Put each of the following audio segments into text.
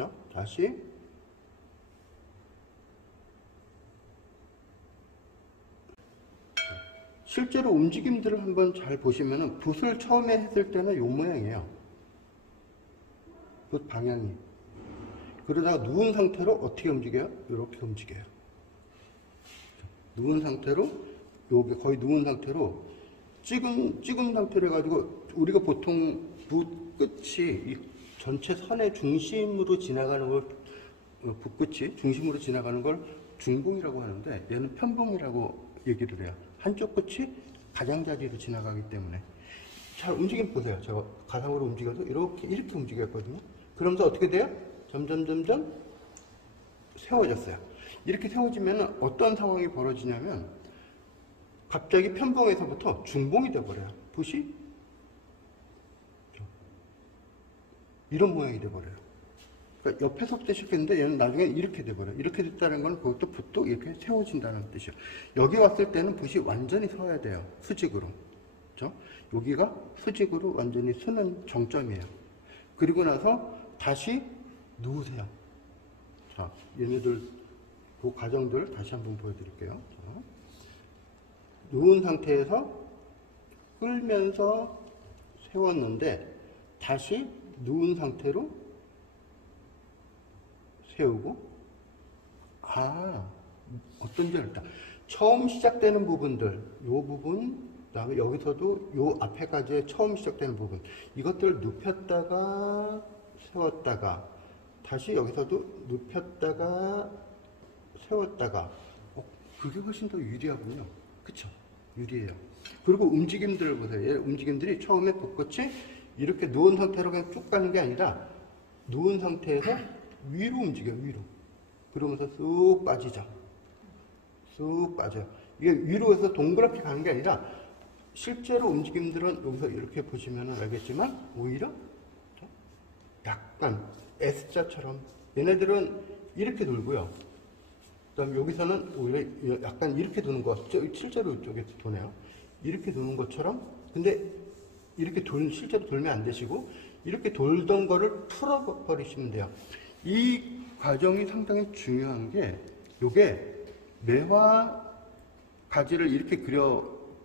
맞죠? 다시 실제로 움직임들을 한번 잘 보시면은 붓을 처음에 했을 때는 요 모양이에요. 붓 방향이. 그러다가 누운 상태로 어떻게 움직여요? 이렇게 움직여요. 누운 상태로, 요게 거의 누운 상태로 찍은 상태로 해가지고 우리가 보통 붓 끝이 이 전체 선의 중심으로 지나가는 걸, 붓 끝이 중심으로 지나가는 걸 중봉이라고 하는데 얘는 편봉이라고 얘기를 해요. 한쪽 끝이 가장자리로 지나가기 때문에. 잘 움직임 보세요. 제가 가상으로 움직여서 이렇게 움직였거든요. 그러면서 어떻게 돼요? 점점 세워졌어요. 이렇게 세워지면 어떤 상황이 벌어지냐면 갑자기 편봉에서부터 중봉이 돼버려요. 붓이 이런 모양이 돼버려요. 그러니까 옆에서부터 시작했는데 얘는 나중에 이렇게 돼버려요. 이렇게 됐다는 건 그것도 붓도 이렇게 세워진다는 뜻이에요. 여기 왔을 때는 붓이 완전히 서야 돼요. 수직으로. 그렇죠? 여기가 수직으로 완전히 서는 정점이에요. 그리고 나서 다시 누우세요. 자, 얘네들 그 과정들 다시 한번 보여드릴게요. 자, 누운 상태에서 끌면서 세웠는데 다시 누운 상태로 세우고, 어떤지 알았다. 처음 시작되는 부분들, 요 부분, 그 다음에 여기서도 요 앞에까지의 처음 시작되는 부분, 이것들을 눕혔다가 세웠다가 다시 여기서도 눕혔다가 세웠다가, 그게 훨씬 더 유리하군요. 그쵸? 유리해요. 그리고 움직임들을 보세요. 얘 움직임들이 처음에 붓끝이 이렇게 누운 상태로 그냥 쭉 가는 게 아니라 누운 상태에서 위로 움직여요. 위로. 그러면서 쑥 빠지죠. 쑥 빠져요. 이게 위로 해서 동그랗게 가는 게 아니라 실제로 움직임들은 여기서 이렇게 보시면 알겠지만 오히려 약간 S자처럼, 얘네들은 이렇게 돌고요. 그 다음에 여기서는 오히려 약간 이렇게 도는 것, 실제로 이쪽에 도네요. 이렇게 도는 것처럼, 근데 이렇게 실제로 돌면 안 되시고, 이렇게 돌던 거를 풀어버리시면 돼요. 이 과정이 상당히 중요한 게, 요게 매화 가지를 이렇게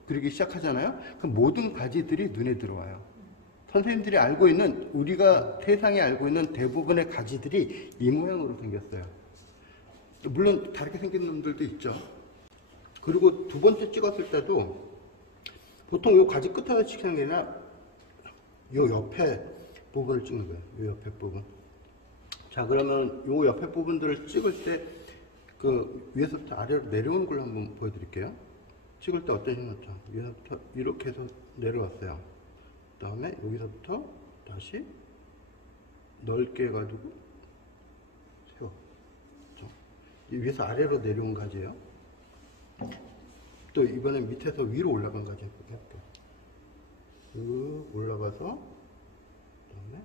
그리기 시작하잖아요. 그 모든 가지들이 눈에 들어와요. 선생님들이 알고 있는, 우리가 세상에 알고 있는 대부분의 가지들이 이 모양으로 생겼어요. 물론 다르게 생긴 놈들도 있죠. 그리고 두 번째 찍었을 때도 보통 요 가지 끝에서 찍는 게 아니라 요 옆에 부분을 찍는 거예요. 요 옆에 부분. 자, 그러면 요 옆에 부분들을 찍을 때 그 위에서부터 아래로 내려오는 걸 한번 보여드릴게요. 찍을 때 어떤 생각이죠? 위에서부터 이렇게 해서 내려왔어요. 그 다음에 여기서부터 다시 넓게 해가지고 세워. 그렇죠? 위에서 아래로 내려온 가지예요. 또 이번엔 밑에서 위로 올라간 가지 해볼게요. 쭉 올라가서 그다음에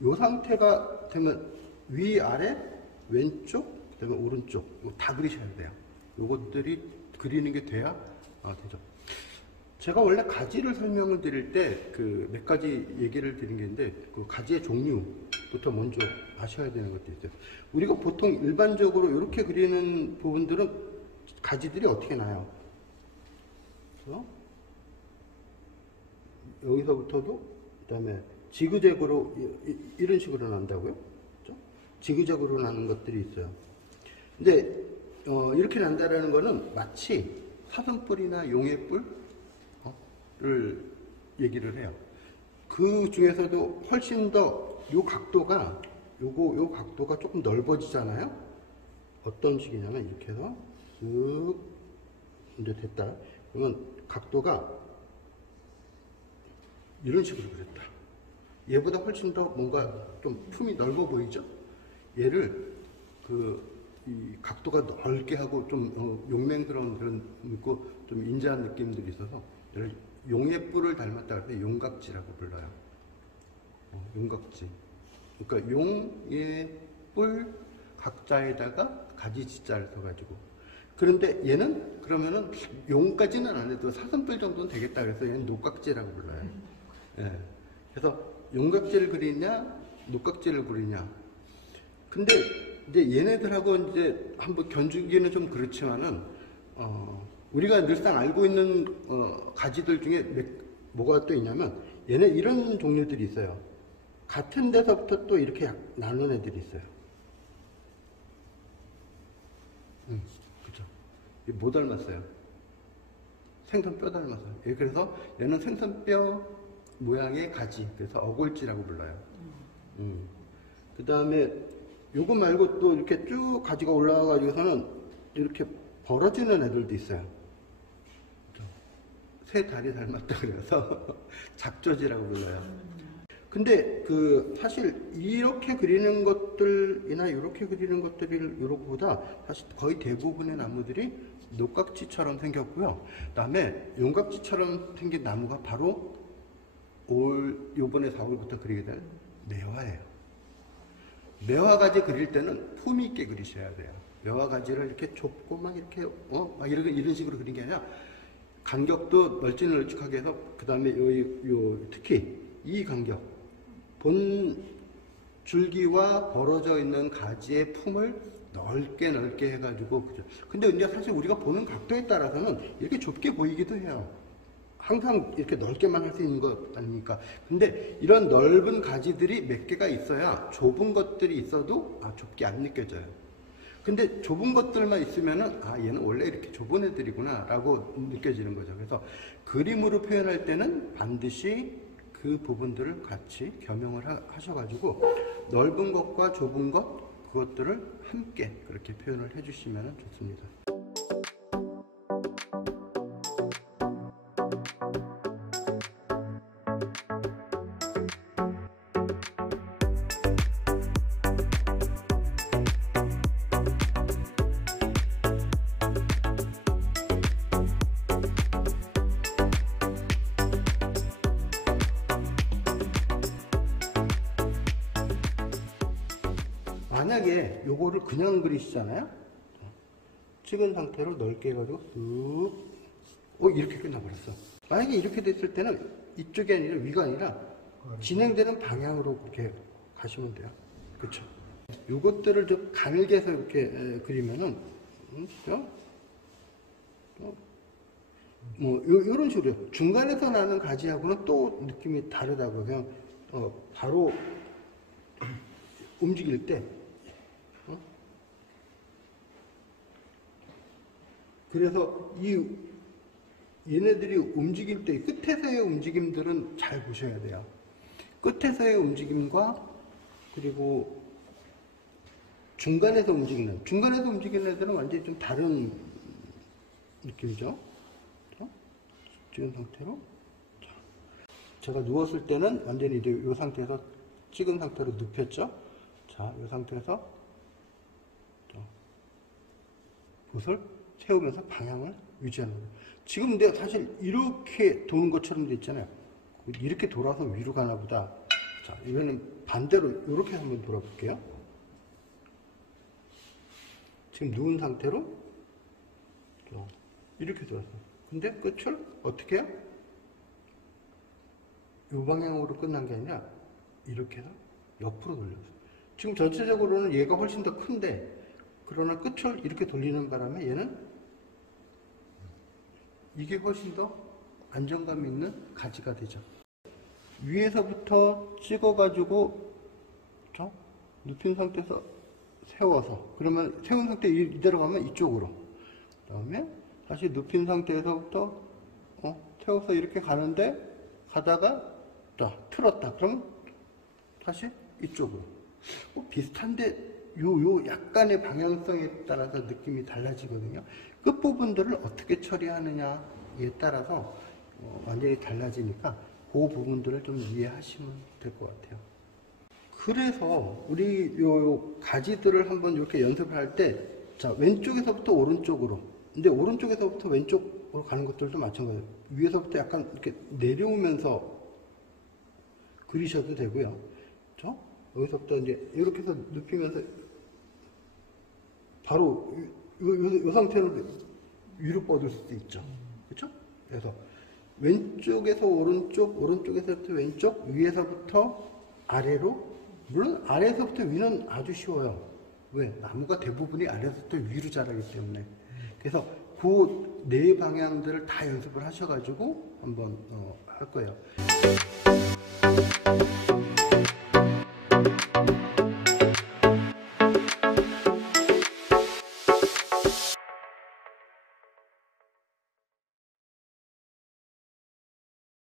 이 상태가 되면 위아래 왼쪽 그다음에 오른쪽 다 그리셔야 돼요. 요것들이 그리는 게 돼야 되죠. 제가 원래 가지를 설명을 드릴 때 그 몇 가지 얘기를 드린 게 있는데 그 가지의 종류부터 먼저 아셔야 되는 것도 있어요. 우리가 보통 일반적으로 이렇게 그리는 부분들은 가지들이 어떻게 나요? 그래서 여기서부터도 그다음에 지그재그로 이런 식으로 난다고요? 그렇죠? 지그재그로 나는 것들이 있어요. 근데 이렇게 난다라는 거는 마치 사슴뿔이나 용의뿔을 얘기를 해요. 그 중에서도 훨씬 더 요 각도가 요 각도가 조금 넓어지잖아요. 어떤 식이냐면 이렇게 해서 쓱 이제 됐다. 그러면 각도가 이런 식으로 그렸다. 얘보다 훨씬 더 뭔가 좀 품이 넓어 보이죠? 얘를 이 각도가 넓게 하고 좀 용맹스러운 그런 있고 좀 인자한 느낌들이 있어서 얘를 용의 뿔을 닮았다 그래서 용각지라고 불러요. 용각지. 그러니까 용의 뿔 각자에다가 가지 지자를 써가지고. 그런데 얘는 그러면은 용까지는 안 해도 사슴뿔 정도는 되겠다 그래서 얘는 녹각지라고 불러요. 예. 그래서 윤곽지를 그리냐, 녹각지를 그리냐. 근데 이제 얘네들하고 이제 한번 견주기는 좀 그렇지만은, 우리가 늘상 알고 있는, 가지들 중에 뭐가 또 있냐면, 얘네 이런 종류들이 있어요. 같은 데서부터 또 이렇게 나눈 애들이 있어요. 그죠. 뭐 닮았어요? 생선뼈 닮았어요. 예, 그래서 얘는 생선뼈 모양의 가지. 그래서 어골지라고 불러요. 그 다음에 요거 말고 또 이렇게 쭉 가지가 올라와가지고서는 이렇게 벌어지는 애들도 있어요. 새 다리 닮았다 그래서 작조지라고 불러요. 근데 사실 이렇게 그리는 것들이나 이렇게 그리는 것들을 요거보다 사실 거의 대부분의 나무들이 녹각지처럼 생겼고요. 그다음에 용각지처럼 생긴 나무가 바로 요번에 4월부터 그리게 될 매화예요. 매화가지 그릴 때는 품위 있게 그리셔야 돼요. 매화가지를 이렇게 좁고 막 이렇게 막 이런 식으로 그린 게 아니라 간격도 널찍널찍하게 해서 그다음에 특히 이 간격 본 줄기와 벌어져 있는 가지의 품을 넓게 해가지고 그죠. 근데 이제 사실 우리가 보는 각도에 따라서는 이렇게 좁게 보이기도 해요. 항상 이렇게 넓게만 할 수 있는 것 아닙니까? 근데 이런 넓은 가지들이 몇 개가 있어야 좁은 것들이 있어도 좁게 안 느껴져요. 근데 좁은 것들만 있으면은 얘는 원래 이렇게 좁은 애들이구나 라고 느껴지는 거죠. 그래서 그림으로 표현할 때는 반드시 그 부분들을 같이 겸용을 하셔가지고 넓은 것과 좁은 것 그것들을 함께 그렇게 표현을 해주시면 좋습니다. 만약에 요거를 그냥 그리시잖아요. 찍은 상태로 넓게 해가지고 쓱 이렇게 끝나버렸어. 만약에 이렇게 됐을 때는 이쪽이 아니라 위가 아니라 진행되는 방향으로 그렇게 가시면 돼요. 그렇죠? 요것들을 좀 가늘게 해서 이렇게 그리면은 요런 식으로 중간에서 나는 가지하고는 또 느낌이 다르다고. 그냥 바로 움직일 때 그래서 얘네들이 움직일 때 끝에서의 움직임들은 잘 보셔야 돼요. 끝에서의 움직임과 그리고 중간에서 움직이는 애들은 완전히 좀 다른 느낌이죠. 찍은 상태로 제가 누웠을 때는 완전히 이제 이 상태에서 찍은 상태로 눕혔죠. 자, 이 상태에서 붓을 세우면서 방향을 유지하는 거예요. 지금 근데 사실 이렇게 도는 것처럼 돼 있잖아요. 이렇게 돌아서 위로 가나 보다. 자, 이거는 반대로 이렇게 한번 돌아볼게요. 지금 누운 상태로 이렇게 돌았어요. 근데 끝을 어떻게 해요? 이 방향으로 끝난 게 아니라 이렇게 해서 옆으로 돌렸어요. 지금 전체적으로는 얘가 훨씬 더 큰데 그러나 끝을 이렇게 돌리는 바람에 얘는 이게 훨씬 더 안정감 있는 가지가 되죠. 위에서부터 찍어가지고 눕힌 상태에서 세워서 그러면 세운 상태 이대로 가면 이쪽으로 그 다음에 다시 눕힌 상태에서부터 세워서 이렇게 가는데 가다가 틀었다 그러면 다시 이쪽으로 비슷한데 요 약간의 방향성에 따라서 느낌이 달라지거든요. 끝부분들을 어떻게 처리하느냐에 따라서 완전히 달라지니까 그 부분들을 좀 이해하시면 될 것 같아요. 그래서 우리 요 가지들을 한번 이렇게 연습을 할 때 왼쪽에서부터 오른쪽으로 근데 오른쪽에서부터 왼쪽으로 가는 것들도 마찬가지예요. 위에서부터 약간 이렇게 내려오면서 그리셔도 되고요. 그렇죠? 여기서부터 이제 이렇게 해서 눕히면서 바로 이 상태로 위로 뻗을 수도 있죠. 그렇죠? 그래서 왼쪽에서 오른쪽, 오른쪽에서부터 왼쪽, 위에서부터 아래로. 물론 아래에서부터 위는 아주 쉬워요. 왜? 나무가 대부분이 아래에서부터 위로 자라기 때문에. 그래서 그 네 방향들을 다 연습을 하셔가지고 한번 할 거예요.